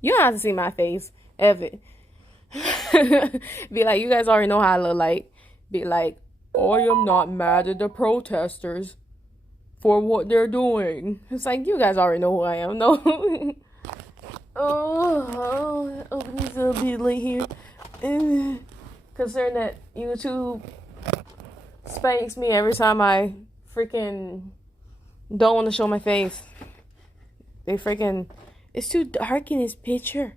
You don't have to see my face, ever. Be like, you guys already know how I look like. Be like, I am not mad at the protesters for what they're doing. It's like, you guys already know who I am. No. Open this a bit late here. Considering that YouTube spanks me every time I freaking don't want to show my face. They freaking, it's too dark in this picture.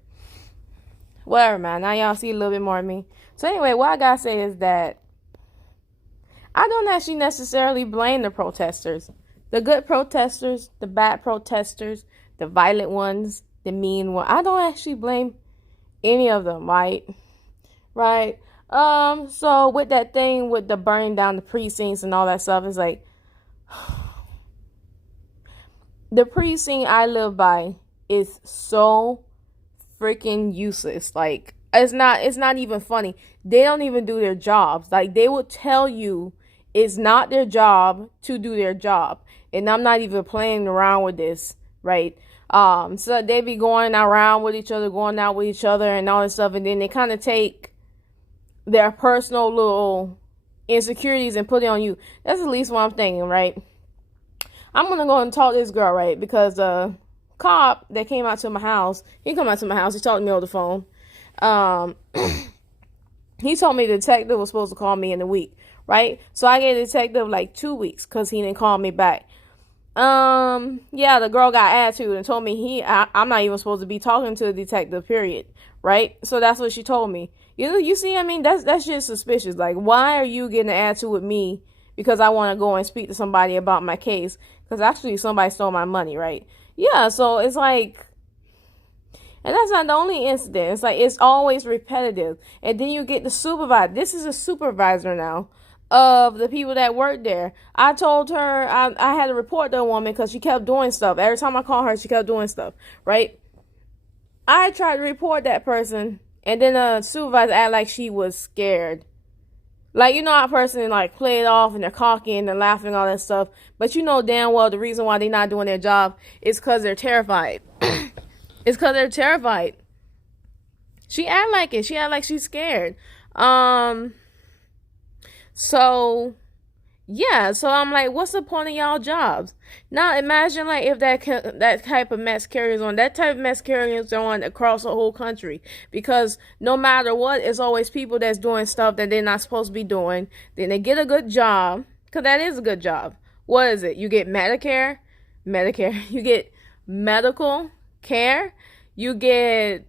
Whatever, man. Now y'all see a little bit more of me. So anyway, what I gotta say is that I don't actually necessarily blame the protesters. The good protesters, the bad protesters, the violent ones, the mean ones. I don't actually blame any of them, right? Right. So with that thing with the burning down the precincts and all that stuff, it's like the precinct I live by is so freaking useless. Like, it's not even funny. They don't even do their jobs. Like, they will tell you it's not their job to do their job. And I'm not even playing around with this, right? So they be going around with each other, going out with each other and all this stuff, and then they kind of take their personal little insecurities and put it on you. That's at least what I'm thinking, right? I'm gonna go and talk to this girl, right? Because cop that came out to my house, he talked to me over the phone. He told me the detective was supposed to call me in a week, right? So I gave the detective like 2 weeks because he didn't call me back. Yeah, the girl got attitude and told me I'm not even supposed to be talking to the detective, period, right? So that's what she told me. You see, I mean, that's just suspicious. Like, why are you getting an attitude with me because I want to go and speak to somebody about my case? Because actually somebody stole my money, right? Yeah, so it's like, and that's not the only incident. It's like, it's always repetitive. And then you get the supervisor. This is a supervisor now of the people that work there. I told her I had to report the woman because she kept doing stuff. Every time I called her, she kept doing stuff, right? I tried to report that person, and then the supervisor acted like she was scared. Like, you know how a person like play it off and they're cocky and they're laughing and all that stuff, but you know damn well the reason why they're not doing their job is because they're terrified. It's because they're terrified. She act like it. She act like she's scared. So yeah, so I'm like, what's the point of y'all jobs? Now imagine like if that type of mess carries on. That type of mess carries on across the whole country, because no matter what, it's always people that's doing stuff that they're not supposed to be doing. Then they get a good job, because that is a good job. What is it? You get Medicare, you get medical care, you get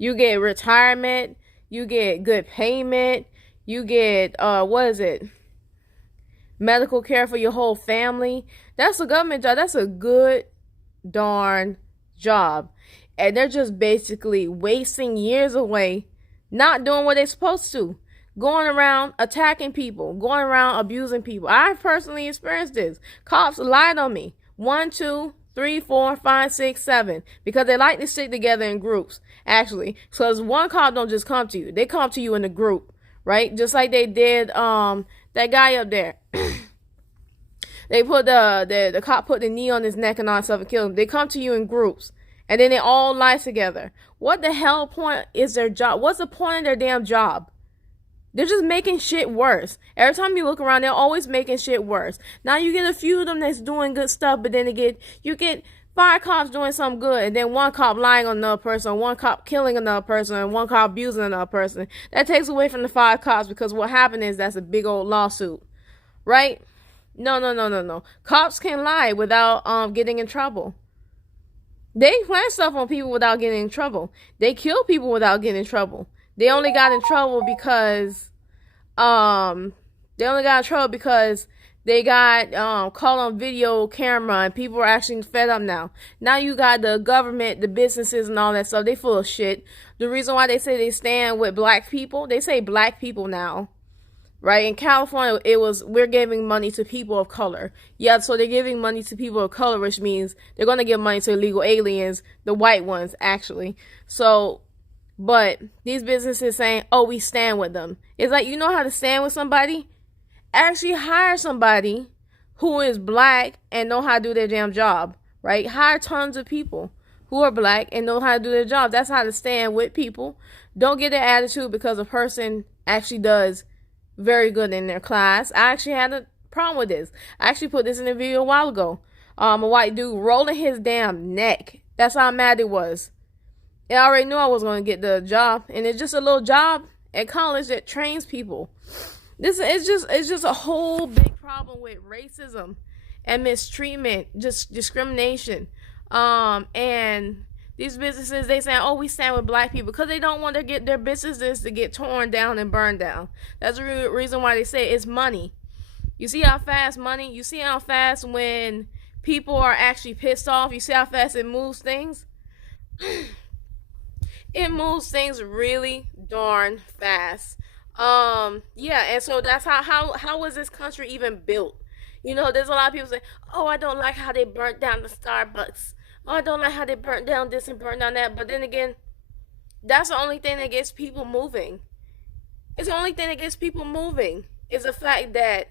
retirement, you get good payment, you get what is it? Medical care for your whole family. That's a government job. That's a good darn job. And they're just basically wasting years away, not doing what they're supposed to. Going around attacking people, going around abusing people. I personally experienced this. Cops lied on me. 1, 2, 3, 4, 5, 6, 7. Because they like to stick together in groups, actually. Because one cop don't just come to you. They come to you in a group, right? Just like they did that guy up there. They put the cop put the knee on his neck and all that stuff and killed him. They come to you in groups, and then they all lie together. What the hell point is their job? What's the point of their damn job? They're just making shit worse. Every time you look around, they're always making shit worse. Now you get a few of them that's doing good stuff, but then you get 5 cops doing something good, and then 1 cop lying on another person, 1 cop killing another person, and 1 cop abusing another person. That takes away from the 5 cops, because what happened is that's a big old lawsuit, right? No. Cops can lie without getting in trouble. They plant stuff on people without getting in trouble. They kill people without getting in trouble. They only got in trouble because they got caught on video camera, and people are actually fed up now. Now you got the government, the businesses and all that stuff. They full of shit. The reason why they say they stand with black people, they say black people now. Right? In California, we're giving money to people of color. Yeah, so they're giving money to people of color, which means they're going to give money to illegal aliens, the white ones, actually. So, but these businesses saying, oh, we stand with them. It's like, you know how to stand with somebody? Actually hire somebody who is black and know how to do their damn job, right? Hire tons of people who are black and know how to do their job. That's how to stand with people. Don't get their attitude because a person actually does very good in their class. I actually had a problem with this. I actually put this in a video a while ago. A white dude rolling his damn neck. That's how mad it was. I already knew I was going to get the job, and it's just a little job at college that trains people. This is just it's just a whole big problem with racism and mistreatment, just discrimination. And these businesses, they say, oh, we stand with black people because they don't want to get their businesses to get torn down and burned down. That's the reason why they say it's money. You see how fast money, you see how fast when people are actually pissed off, you see how fast it moves things? It moves things really darn fast. Yeah, and so that's how was this country even built? You know, there's a lot of people say, "Oh, I don't like how they burnt down the Starbucks. Oh, I don't like how they burnt down this and burnt down that." But then again, that's the only thing that gets people moving. It's the only thing that gets people moving is the fact that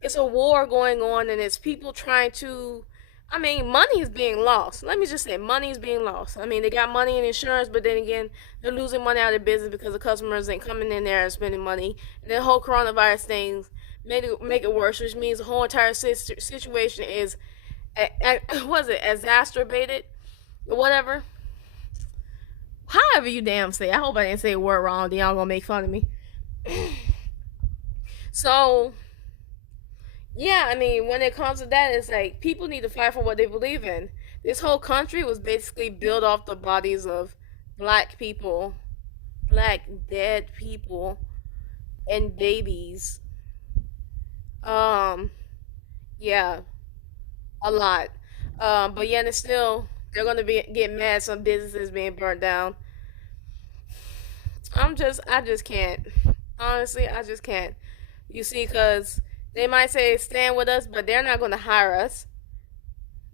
it's a war going on and it's people trying to, I mean, money is being lost. Let me just say money is being lost. I mean, they got money in insurance, but then again, they're losing money out of their business because the customers ain't coming in there and spending money. And the whole coronavirus thing make it worse, which means the whole entire situation is was it exacerbated or whatever. However you damn say. I hope I didn't say a word wrong. Then y'all gonna make fun of me. So yeah, I mean, when it comes to that, it's like people need to fight for what they believe in. This whole country was basically built off the bodies of black people, black dead people, and babies. Um, yeah, a lot. But yet it's still they're gonna be get mad. Some businesses being burnt down. I just can't. Honestly, I just can't. You see, because they might say stand with us, but they're not going to hire us.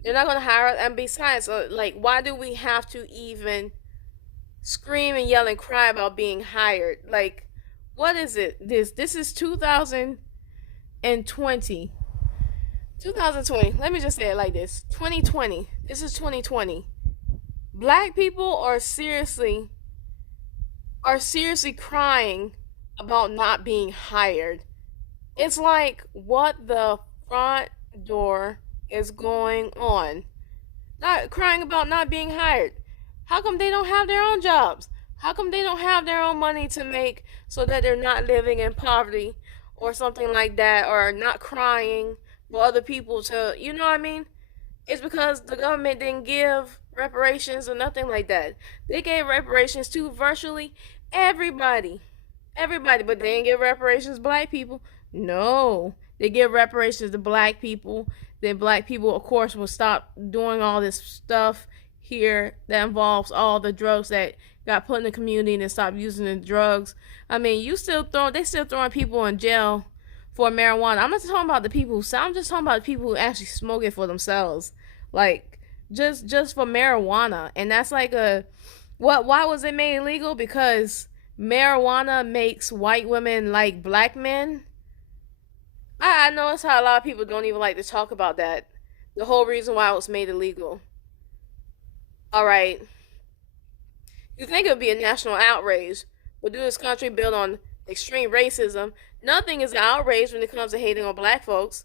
They're not going to hire us. And besides, like, why do we have to even scream and yell and cry about being hired? Like, what is it? This is 2020. 2020. Let me just say it like this. 2020. This is 2020. Black people are seriously crying about not being hired. It's like, what the front door is going on? Not crying about not being hired. How come they don't have their own jobs? How come they don't have their own money to make so that they're not living in poverty or something like that, or not crying for other people to, you know what I mean? It's because the government didn't give reparations or nothing like that. They gave reparations to virtually everybody. Everybody, but they didn't give reparations to black people. No. They give reparations to black people. Then black people, of course, will stop doing all this stuff here that involves all the drugs that got put in the community and stop using the drugs. I mean, they still throwing people in jail for marijuana. I'm not talking about the people who sell. I'm just talking about the people who actually smoke it for themselves. Like, just for marijuana. And that's like a what why was it made illegal? Because marijuana makes white women like black men. I notice how a lot of people don't even like to talk about that. The whole reason why it was made illegal. Alright. You think it would be a national outrage, but due to this country built on extreme racism, nothing is an outrage when it comes to hating on black folks.